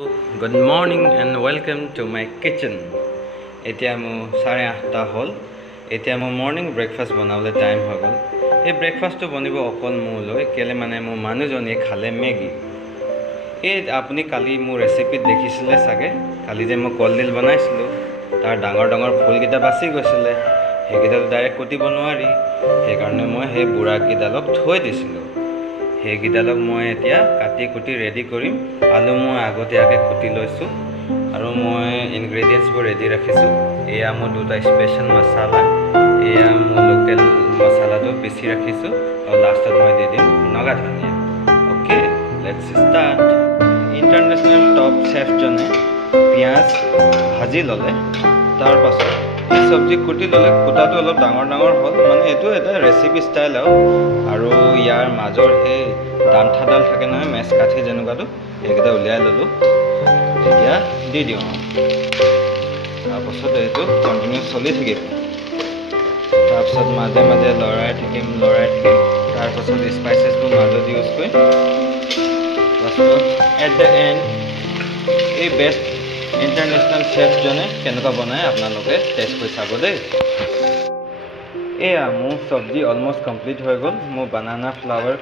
Good morning and welcome to my kitchen. এতিয়া মোৰ 8:30 হ'ল। এতিয়া মোৰ মৰ্নিং ব্ৰেকফাষ্ট বনাবলৈ টাইম হৈ গ'ল। এই ব্ৰেকফাষ্টটো বনিব অকল মোলৈ কেলে মানে মোৰ মানুহজনীয়ে খালে মেগী। এই আপুনি কালি মোৰ ৰেচিপিত দেখিছিলে চাগে, কালি যে মই কলডিল বনাইছিলোঁ তাৰ ডাঙৰ ডাঙৰ ফুলকেইটা বাচি গৈছিলে, সেইকেইডাল ডাইৰেক্ট কুটিব নোৱাৰি, সেইকাৰণে মই সেই বুঢ়াকেইডালক থৈ দিছিলোঁ। সেইকেইডালক মই এতিয়া কাটি কুটি ৰেডি কৰিম। আলু মই আগতীয়াকৈ কুটি লৈছোঁ আৰু মই ইনগ্ৰেডিয়েণ্টছবোৰ ৰেডি ৰাখিছোঁ। এয়া মোৰ দুটা স্পেচিয়েল মছলা, এয়া মোৰ লোকেল মছলাটো পিচি ৰাখিছোঁ আৰু লাষ্টত মই দি দিম নগা ধনিয়া। Okay, let's start. International top চেফজনে পিঁয়াজ ভাজি ল'লে, তাৰপাছত এই চব্জি কুটি ল'লে। কুটাটো অলপ ডাঙৰ ডাঙৰ হ'ল, মানে এইটো এটা ৰেচিপি ষ্টাইল আৰু ইয়াৰ মাজৰ সেই ডাণ্ঠাডাল থাকে নহয়, মেচ কাঠি যেনেকুৱাটো, সেইকেইটা উলিয়াই ল'লোঁ। এতিয়া দি দিওঁ, তাৰপাছত এইটো কণ্টিনিউ চলি থাকিব। তাৰপিছত মাজে মাজে লৰাই থাকিম। তাৰপাছত স্পাইচেছবোৰ মাজত ইউজ কৰিম। তাৰপিছত এট দ্য এণ্ড এই বেষ্ট ইণ্টাৰনেশ্যনেল চেফজনে কেনেকুৱা বনায় আপোনালোকে টেষ্ট কৰি চাব দেই। এয়া মোৰ চব্জি অলমষ্ট কমপ্লিট হৈ গ'ল। মোৰ বানানা ফ্লাৱাৰ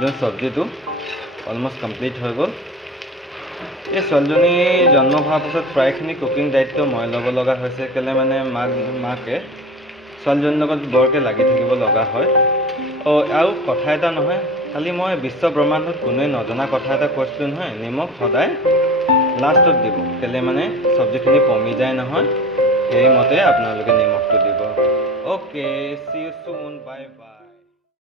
যোন চব্জিটো অলমষ্ট কমপ্লিট হৈ গ'ল। এই ছোৱালীজনী জন্ম হোৱাৰ পাছত প্ৰায়খিনি কুকিং দায়িত্ব মই ল'ব লগা হৈছে, কেলৈ মানে মাকে ছোৱালীজনীৰ লগত বৰকৈ লাগি থাকিব লগা হয়। আৰু কথা এটা নহয়, খালি মই বিশ্ব ব্ৰহ্মাণ্ডত কোনোৱে নজনা কথা এটা কৈছিলোঁ নহয়, নিমখ সদায় লাষ্টত দিব, কেলৈ মানে চব্জিখিনি কমি যায় নহয়, সেইমতে আপোনালোকে নিমখটো দিব। Okay, C you soon, bye bye.